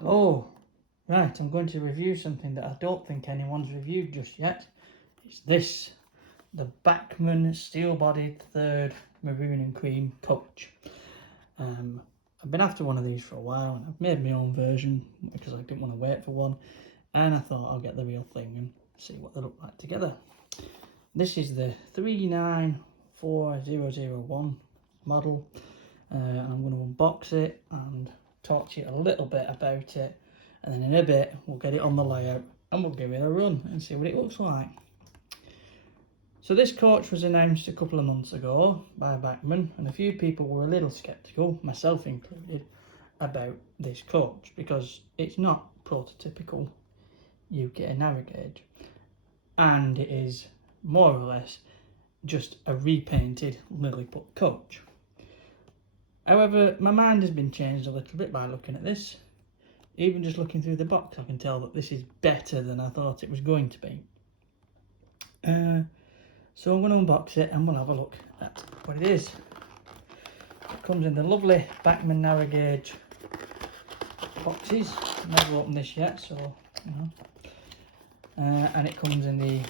Hello. Right, I'm going to review something that I don't think anyone's reviewed just yet. It's this, the Bachmann steel-bodied third maroon and cream coach. I've been after one of these for a while and I've made my own version because I didn't want to wait for one, and I thought I'll get the real thing and see what they look like together. This is the 394001 model, and I'm going to unbox it and talk to you a little bit about it, and then in a bit we'll get it on the layout and we'll give it a run and see what it looks like. So this coach was announced a couple of months ago by Bachmann, and a few people were a little sceptical, myself included, about this coach because it's not prototypical UK narrow gauge, and it is more or less just a repainted Lilliput coach. However, my mind has been changed a little bit by looking at this. Even just looking through the box, I can tell that this is better than I thought it was going to be. So I'm going to unbox it and we'll have a look at what it is. It comes in the lovely Bachmann narrow gauge boxes. Never opened this yet, so you know. And it comes in the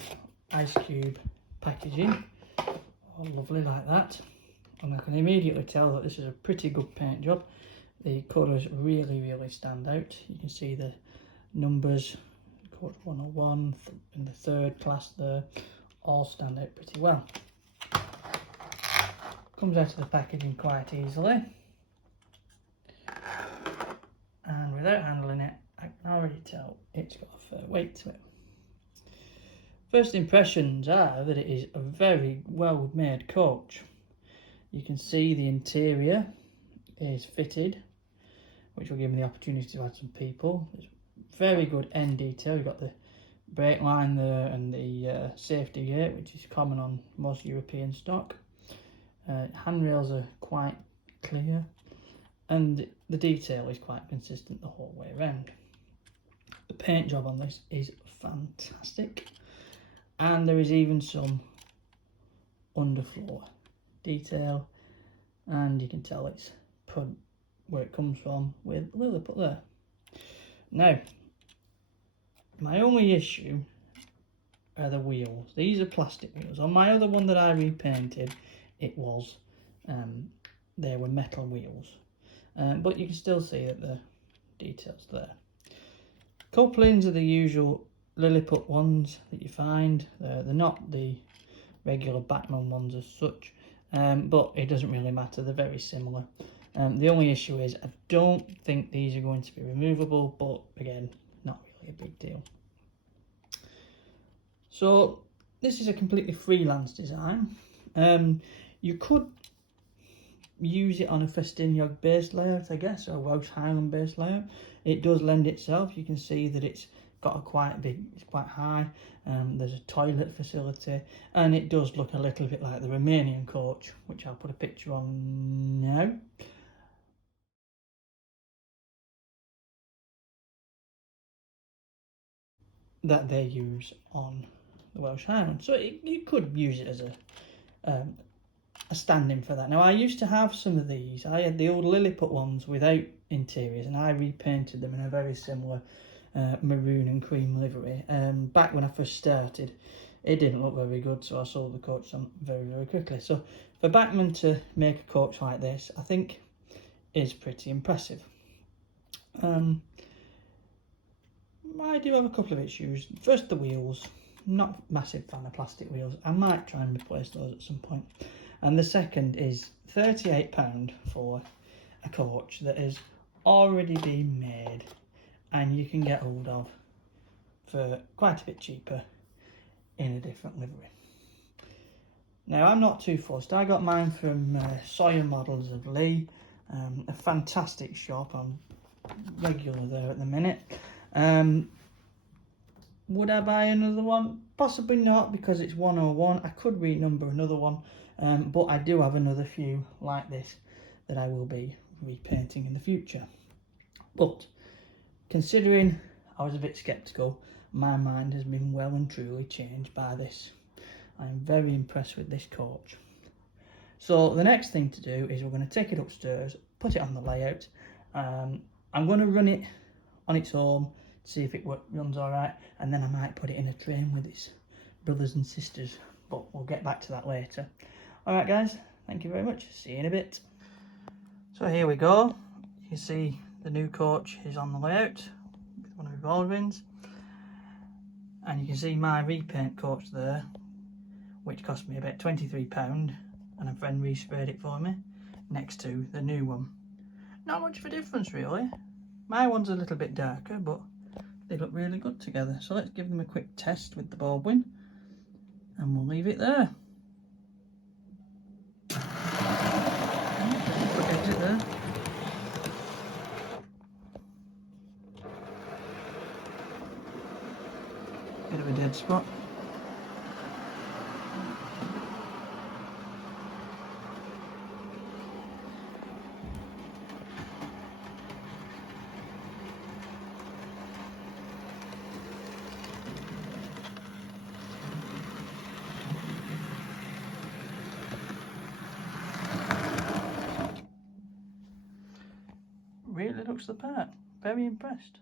ice cube packaging. Oh, lovely like that. And I can immediately tell that this is a pretty good paint job. The colours really stand out. You can see the numbers, coach 101 in the third class there, all stand out pretty well. Comes out of the packaging quite easily. And without handling it, I can already tell it's got a fair weight to it. First impressions are that it is a very well made coach. You can see the interior is fitted, which will give me the opportunity to add some people. There's very good end detail. You've got the brake line there and the safety gate, which is common on most European stock. Handrails are quite clear, and the detail is quite consistent the whole way around. The paint job on this is fantastic, and there is even some underfloor detail, and you can tell it's put where it comes from with Lilliput there. Now, my only issue are the wheels. These are plastic wheels. On my other one that I repainted, it was they were metal wheels, but you can still see that the details there. Couplings are the usual Lilliput ones that you find. They're not the regular Bachmann ones as such, but it doesn't really matter. They're very similar. The only issue is I don't think these are going to be removable, but again, not really a big deal. So this is a completely freelance design. You could use it on a Festiniog based layout, I guess, or a Welsh Highland based layout. It does lend itself. You can see that it's got a quite big, it's quite high. There's a toilet facility, and it does look a little bit like the Romanian coach, which I'll put a picture on now. That they use on the Welsh Highlands. So you could use it as a stand-in for that. Now, I used to have some of these. I had the old Lilliput ones without interiors, and I repainted them in a very similar maroon and cream livery. Back when I first started, it didn't look very good, so I sold the coach very quickly. So for Bachmann to make a coach like this, I think is pretty impressive. I do have a couple of issues. First, the wheels. I'm not a massive fan of plastic wheels. I might try and replace those at some point. And the second is £38 for a coach that has already been made and you can get hold of for quite a bit cheaper in a different livery. Now, I'm not too fussed. I got mine from Sawyer Models of Lee, a fantastic shop. I'm regular there at the minute. Would I buy another one? Possibly not, because it's 101. I could renumber another one, but I do have another few like this that I will be repainting in the future. But considering I was a bit sceptical, my mind has been well and truly changed by this. I'm very impressed with this coach. So the next thing to do is we're going to take it upstairs, put it on the layout. I'm going to run it on its own, see if it runs all right, and then I might put it in a train with its brothers and sisters, but we'll get back to that later. All right, guys, thank you very much. See you in a bit. So here we go. You can see the new coach is on the layout with one of the ball rings, and you can see my repaint coach there, which cost me about £23, and a friend resprayed it for me, next to the new one. Not much of a difference really. My one's a little bit darker, but they look really good together. So let's give them a quick test with the Baldwin, and we'll leave it there. Quick exit there. Bit of a dead spot. Really looks the part. Very impressed.